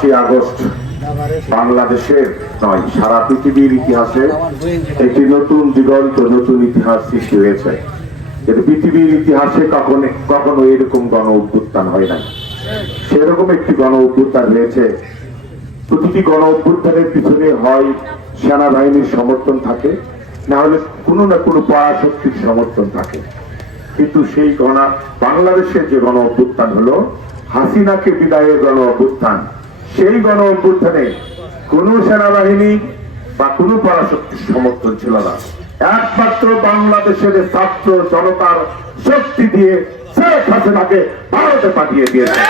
পাঁচই আগস্ট বাংলাদেশের নয়, সারা পৃথিবীর ইতিহাসে একটি নতুন দিগন্ত নতুন ইতিহাস সৃষ্টি হয়েছে। পৃথিবীর ইতিহাসে কখনো কখনো এরকম গণ অভ্যুত্থান হয় নাই। সেরকম একটি গণ অভ্যুত্থান হয়েছে। প্রতিটি গণ অভ্যুত্থানের পিছনে হয় সেনাবাহিনীর সমর্থন থাকে, না হলে কোনো না কোনো পরাশক্তির সমর্থন থাকে। কিন্তু সেই গণা, বাংলাদেশের যে গণ অভ্যুত্থান হলো, হাসিনাকে বিদায়ের গণ অভ্যুত্থান সেই গণ অভ্যুত্থানে কোনো সেনাবাহিনী বা কোনো পরাশক্তির সমর্থন ছিল না। একমাত্র বাংলাদেশের ছাত্র জনতার শক্তি দিয়ে শেখ হাসিনাকে ভারতে পাঠিয়ে দিয়েছে।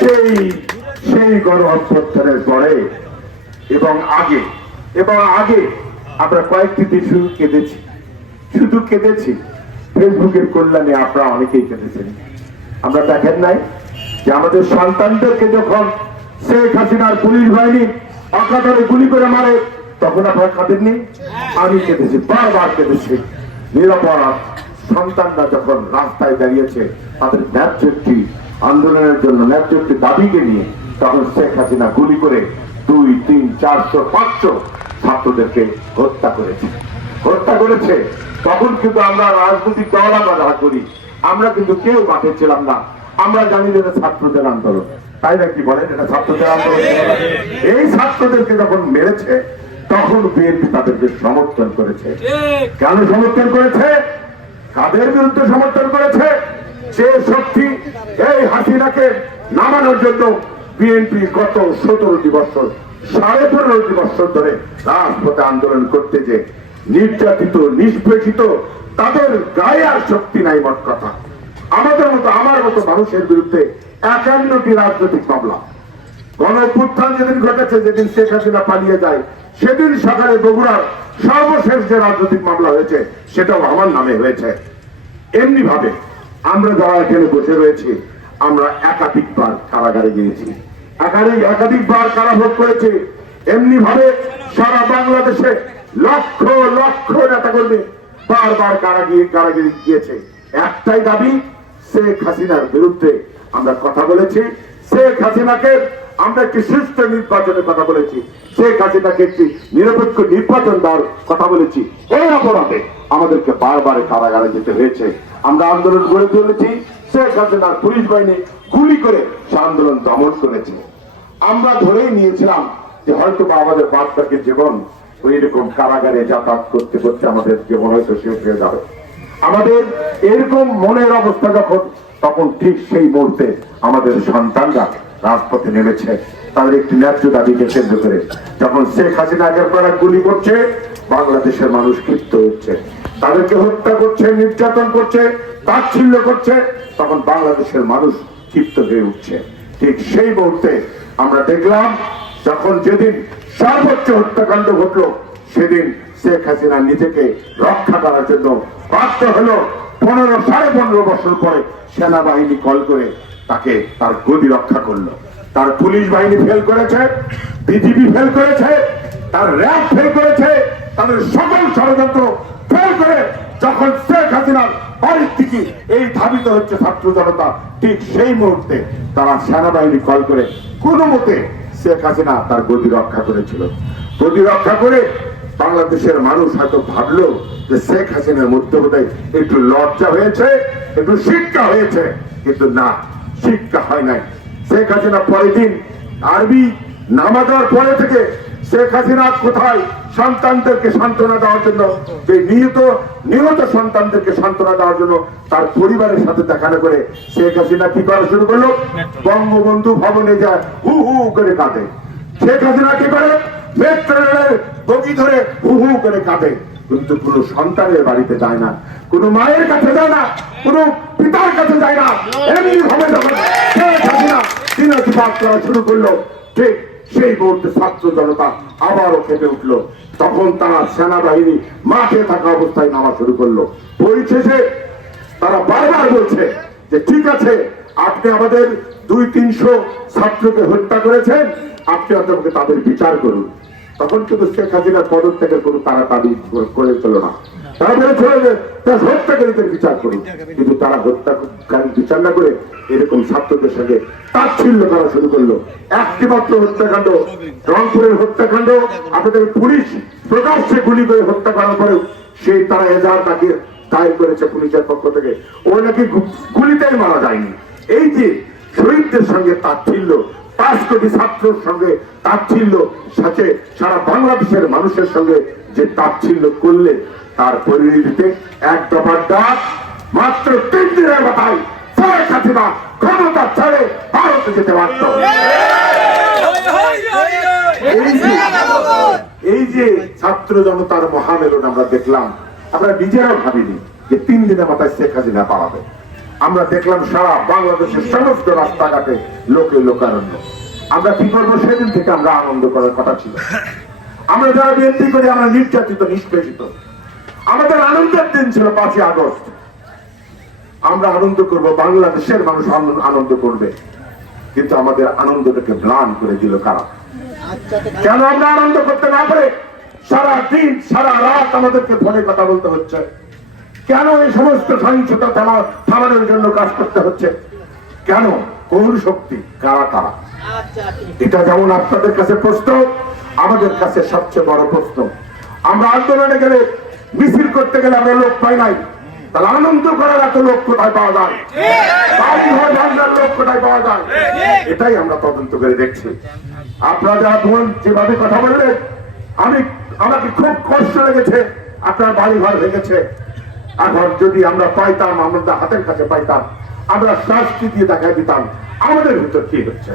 সেই সেই গণ অভ্যুত্থানের পরে এবং আগে এবং আগে আমরা কয়েকটি দিন শুধু কেঁদেছি। শুধু কেঁদেছি। ফেসবুকের কল্যাণে আপনারা অনেকেই কেঁদেছেন। আমরা দেখেন নাই যে আমাদের সন্তানদেরকে যখন শেখ হাসিনার পুলিশ বাহিনী অকাতরে গুলি করে মারে, তখন আপনারা কাঁদেননি আমি কেঁদেছি, বারবার কেঁদেছি। নিরাপরাধ সন্তানরা যখন রাস্তায় দাঁড়িয়েছে, তাদের ন্যায্য আন্দোলনের জন্য ন্যায্য দাবিকে নিয়ে তখন শেখ হাসিনা গুলি করে দুই, তিন, চারশো, পাঁচশো ছাত্রদেরকে হত্যা করেছে। হত্যা করেছে। তখন কিন্তু আমরা রাজনৈতিক দল আমরা করি, আমরা কিন্তু কেউ মাঠে ছিলাম না। আমরা জানি যে ছাত্রদের আন্দোলন। তাই না কি বলেন, এটা ছাত্রদের আন্দোলন? এই ছাত্রদেরকে যখন মেরেছে, তখন বিএনপি তাদেরকে সমর্থন করেছে। কেন সমর্থন করেছে? কাদের বিরুদ্ধে সমর্থন করেছে? যে শক্তি এই হাসিনাকে নামানোর জন্য বিএনপি গত সতেরোটি বছর সাড়ে পনেরোটি বছর ধরে রাজপথে আন্দোলন করতে যে নির্যাতিত, নিষ্পেষিত, তাদের গায়ে আর শক্তি নাই মোট কথা। আমাদের মতো, আমার মতো মানুষের বিরুদ্ধে একান্নটি রাজনৈতিক মামলা। গণ অভ্যুত্থান যেদিন ঘটেছে, যেদিন শেখ হাসিনা পালিয়ে যায়, সেদিন সকালে বগুড়ার সর্বশেষ যে রাজনৈতিক মামলা হয়েছে, সেটাও আমার নামে হয়েছে। এমনি ভাবে আমরা যারা এখানে বসে রয়েছি, আমরা একাধিকবার কারাগারে গিয়েছি। একাধিক একাধিকবার কারাভোগ করেছি। এমনি ভাবে সারা বাংলাদেশে লক্ষ লক্ষ নেতা কর্মী বারবার কারাগিয়ে কারাগারে গিয়েছে। একটাই দাবি শেখ হাসিনার বিরুদ্ধে আমরা কথা বলেছি। শেখ হাসিনাকে আমরা একটি সুস্থ নির্বাচনের কথা বলেছি। শেখ হাসিনাকে একটি নিরপেক্ষ নির্বাচন দেওয়ার কথা বলেছি। এই অপরাধে আমাদেরকে বারবার কারাগারে যেতে হয়েছে। আমরা আন্দোলন গড়ে তুলেছি। শেখ হাসিনার পুলিশ বাহিনী গুলি করে সে আন্দোলন দমন করেছে। আমরা ধরেই নিয়েছিলাম যে হয়তো বা আমাদের বাদ বাকি জীবন ওই রকম কারাগারে যাতায়াত করতে করতে আমাদের জীবন হয়তো শেষ হয়ে যাবে। আমাদের এরকম মনের অবস্থা যখন, তখন ঠিক সেই মুহূর্তে আমাদের সন্তানরা রাজপথে নেমেছে। তাদের একটি ন্যায্য দাবিকে কেন্দ্র করে যখন শেখ হাসিনাকে আপনারা গুলি করছে, বাংলাদেশের মানুষ ক্ষিপ্ত হচ্ছে। তাদেরকে হত্যা করছে, নির্যাতন করছে, তাচ্ছিল্য করছে, তখন বাংলাদেশের মানুষ ক্ষিপ্ত হয়ে উঠছে। ঠিক সেই মুহূর্তে আমরা দেখলাম, যখন যেদিন সর্বোচ্চ হত্যাকাণ্ড ঘটলো, সেদিন শেখ হাসিনা নিজেকে রক্ষা করার জন্য বাধ্য হলো পনেরো সাড়ে পনেরো বছর পরে সেনাবাহিনী কল করে তাকে তার গদি রক্ষা করল। তার পুলিশ বাহিনী ফেল করেছে, বিজিবি ফেল করেছে, তার র্যাব ফেল করেছে, তাদের সকল ষড়যন্ত্র ফেল করে যখন শেখ হাসিনার বাড়ির থেকে এই ধাবিত হচ্ছে ছাত্র জনতা, ঠিক সেই মুহূর্তে তারা সেনাবাহিনী কল করে কোনো মতে শেখ হাসিনা তার গদি রক্ষা করেছিল। গদি রক্ষা করে বাংলাদেশের মানুষ হয়তো ভাবলো যে শেখ হাসিনার মধ্যে বোধহয় একটু লজ্জা হয়েছে, একটু শিক্ষা হয়েছে, কিন্তু না, শিক্ষা হয় নাই। শেখ হাসিনা পরের দিন আরবি নামাজের পরে থেকে শেখ হাসিনা কোথায় সন্তানদেরকে সান্ত্বনা দেওয়ার জন্য, যে নিহত নিহত সন্তানদেরকে সান্ত্বনা দেওয়ার জন্য তার পরিবারের সাথে দেখানো করে শেখ হাসিনা কি করা শুরু করল? বঙ্গবন্ধু ভবনে যায় হু হু করে কাঁদে। শেখ হাসিনা কি করে? বগি ধরে হু হু করে কিন্তু কোন সন্তানের বাড়িতে যায় না মায়ের কাছে যায় না পিতার কাছে যায় না। এমনি ভাবে যখন করা শুরু করল। ঠিক সেই মুহূর্তে ছাত্র জনতা আবারও খেপে উঠল। তখন তারা সেনাবাহিনী মাঠে থাকা অবস্থায় নামা শুরু করল। পরিশেষে তারা বারবার বলছে যে, ঠিক আছে, আপনি আমাদের দুই তিনশো ছাত্রকে হত্যা করেছেন আপনি অন্তত তাদের বিচার করুন। তখন কিন্তু শেখ হাসিনার পদত্যাগের কোনো তারা দাবি করে ফেলো না। পুলিশ পুলিশের পক্ষ থেকে। ও নাকি গুলিতেই মারা যায়নি। এই যে শহীদদের সঙ্গে তাচ্ছিল্য পাঁচ কোটি ছাত্রের সঙ্গে তাচ্ছিল্য, সাথে সারা বাংলাদেশের মানুষের সঙ্গে যে তাচ্ছিল্য করলে তার পরিণতিতে এক দফার ডাক, মাত্র তিন দিনের মাথায় ছয় সাথীরা ক্ষমতা ছেড়ে ভারতে যেতে পারত এই যে- ছাত্র জনতার মহামেলন আমরা দেখলাম, আমরা নিজেরাও ভাবিনি যে তিন দিনের মাথায় শেখ হাসিনা পালাবে। আমরা দেখলাম সারা বাংলাদেশের সমস্ত রাস্তাঘাটে লোকে লোকারণ্য। আমরা কি করব? সেদিন থেকে আমরা আনন্দ করার কথা ছিল। আমরা যারা বিএনপি করি আমরা নির্যাতিত নিষ্পেষিত। আমাদের আনন্দের দিন ছিল পাঁচই আগস্ট। আমরা আনন্দ করব বাংলাদেশের মানুষ আনন্দ- করবে। কিন্তু আমাদের আনন্দটাকে ম্লান করে দিল কারা? কেন আমরা আনন্দ করতে না পারে? সারা দিন সারা রাত আমাদেরকে ফোনে কথা বলতে হচ্ছে। কেন এই সমস্ত সহিংসতা থামা- থামানোর জন্য কাজ করতে হচ্ছে? কেন? কোন শক্তি? কারা তারা? এটা যেমন আপনাদের কাছে প্রশ্ন আমাদের কাছে সবচেয়ে বড় প্রশ্ন। আমরা আন্দোলনে গেলে মিছিল করতে গেলে আমরা লোক পাই নাই। তাহলে আনন্দ করার এত লোক কোথায় পাওয়া যায়? ভান্ডার লোক কোথায় পাওয়া যায়? এটাই আমরা তদন্ত করে দেখছি। আপনারা যারা যেভাবে কথা বললেন আমি আমাকে খুব কষ্ট লেগেছে আপনার বাড়ি ঘর ভেঙেছে। এখন যদি আমরা পাইতাম, আমরা হাতের কাছে পাইতাম, আমরা শাস্তি দিয়ে দেখা দিতাম, আমাদের ভিতর কি হচ্ছে?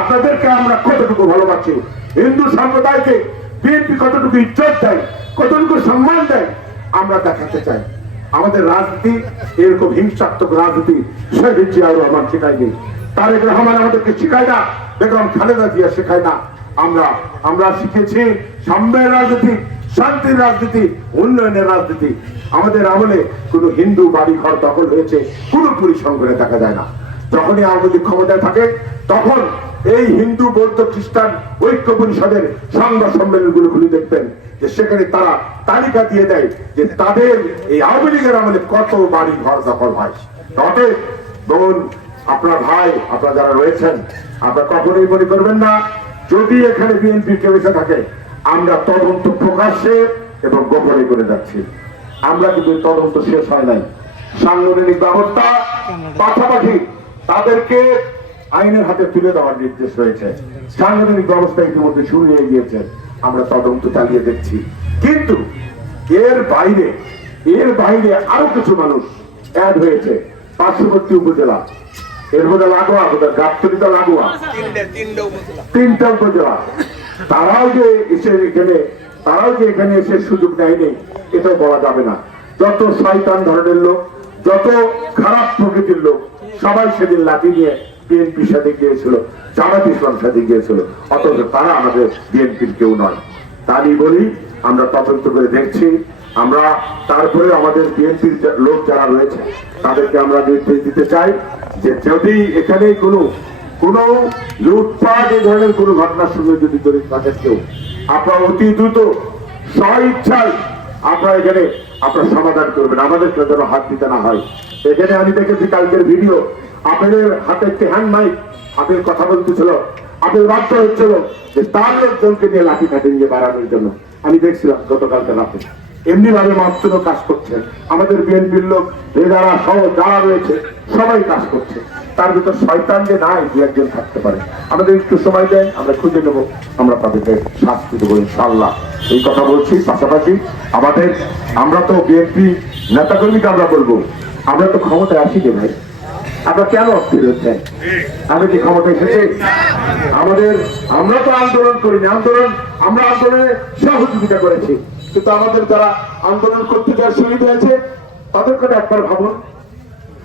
আপনাদেরকে আমরা কতটুকু ভালোবাসি? হিন্দু সম্প্রদায়কে বিএনপি কতটুকু ইজ্জত দেয়, কতটুকু সম্মান দেয়, আমরা দেখাতে চাই। আমাদের রাজনীতি, এরকম হিংসাত্মক রাজনীতি শেখ জিয়াউর রহমান শেখায়নি। তারেক রহমান আমাদেরকে শিখায় না, বেগম খালেদা জিয়া শেখায় না। আমরা আমরা শিখেছি সাম্যের রাজনীতি শান্তির রাজনীতি, উন্নয়নের রাজনীতি। আমাদের আমলে কোন হিন্দু বাড়ি ঘর দখল হয়েছে, কোন পরিসংখ্যানে দেখা যায় না। যখনই লীগ ক্ষমতায় থাকে, তখন এই হিন্দু, বৌদ্ধ, খ্রিস্টান ঐক্য পরিষদের সংবাদ সম্মেলনগুলো খুলে দেখবেন যে সেখানে তারা তালিকা দিয়ে দেয় যে তাদের এই আওয়ামী লীগের আমলে কত বাড়ি ঘর দখল হয়। অতএব, বোন, আপনার ভাই, আপনারা যারা রয়েছেন, আপনারা কখনোই মনে করবেন না, যদি এখানে বিএনপি কেউ এসে থাকে আমরা তদন্ত প্রকাশ্যে এবং গোপনে করে যাচ্ছি। আমরা কিন্তু তদন্ত শেষ হয় নাই। সাংগঠনিক ব্যবস্থা পাশাপাশি তাদেরকে আইনের হাতে তুলে দেওয়ার নির্দেশ রয়েছে। সাংগঠনিক ব্যবস্থা ইতিমধ্যে শুরু হয়ে গিয়েছে। আমরা তদন্ত চালিয়ে দেখছি। কিন্তু এর বাইরে এর বাইরে আরও কিছু মানুষ অ্যাড হয়েছে। পার্শ্ববর্তী উপজেলা এর মধ্যে লাগোয়া গাবতলিতে লাগোয়া। তিনটা উপজেলা। তারাও যে এসে এখানে, তারাও যে এখানে এসে সুযোগ নেয়নি এটা বলা যাবে না। যত শয়তান ধরনের লোক, যত খারাপ প্রকৃতির লোক, সবাই সেদিন লাঠি নিয়ে বিএনপির সাথে গিয়েছিল, জামাত ইসলাম সাথে গিয়েছিল। অথচ তারা আমাদের বিএনপির কেউ নয়। তারই বলি, আমরা তদন্ত করে দেখছি, আমরা তারপরে আমাদের বিএনপির লোক যারা রয়েছে, তাদেরকে আমরা নির্দেশ দিতে চাই যে যদি এখানে কোনো কোনো লুটপাট, এই ধরনের কোনো ঘটনার সঙ্গে যদি জড়িত থাকেন কেউ, আপনারা অতি দ্রুত স্ব ইচ্ছায় আপনারা এখানে আপনার সমাধান করবেন। আমাদেরকে যেন হাত দিতে না হয়। এখানে আমি দেখেছি কালকের ভিডিও। আপনাদের হাতে একটি হ্যান্ড মাইক আপনাদের কথা বলতেছিল আপনাদের বাধ্য হচ্ছিল, যে তার লোকজনকে নিয়ে লাঠি কাঠি নিয়ে বাড়ানোর জন্য। আমি দেখছিলাম গতকালকে রাতে। এমনি ভাবে মাত্র কাজ করছে। আমাদের বিএনপির লোক যারা সহ যারা রয়েছে, সবাই কাজ করছে। তার ভিতর শয়তান যে নাই দু একজন থাকতে পারে। আমাদের একটু সময় দেন, আমরা খুঁজে নেব, আমরা তাদেরকে শাস্তি দেবো ইনশাল্লাহ এই কথা বলছি, পাশাপাশি আমাদের, আমরা তো বিএনপি নেতাকর্মীকে আমরা বলব, আমরা তো ক্ষমতায় আসি যে ভাই। আমরা কেন অস্থির হচ্ছেন? আমি কি ক্ষমতা এসেছি? আমাদের, আমরা তো আন্দোলন করিনি, আন্দোলন, আমরা আন্দোলনে সহযোগিতা করেছি। কিন্তু আমাদের যারা আন্দোলন করতে যারা শহীদ হয়েছে তাদের কথা একবার ভাবুন,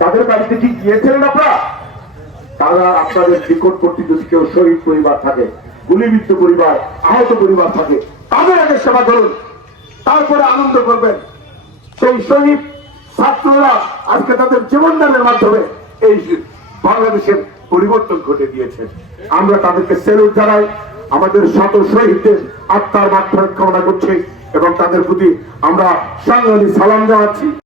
তাদের বাড়িতে কি গিয়েছিলেন আপনারা? তারা আপনাদের নিকটবর্তী যদি কেউ শহীদ পরিবার থাকে, গুলিবিদ্ধ পরিবার, আহত পরিবার থাকে, তাদের আগে সেবা করুন, তারপরে আনন্দ করবেন। সেই শহীদ ছাত্ররা আজকে তাদের জীবনদানের মাধ্যমে এই বাংলাদেশের পরিবর্তন ঘটে দিয়েছে আমরা তাদেরকে সেলুট জানাই, আমাদের শত শহীদদের আত্মার মাধ্যমে কামনা করছি। এবং তাদের প্রতি আমরা সাংঘাতিক সালাম জানাচ্ছি।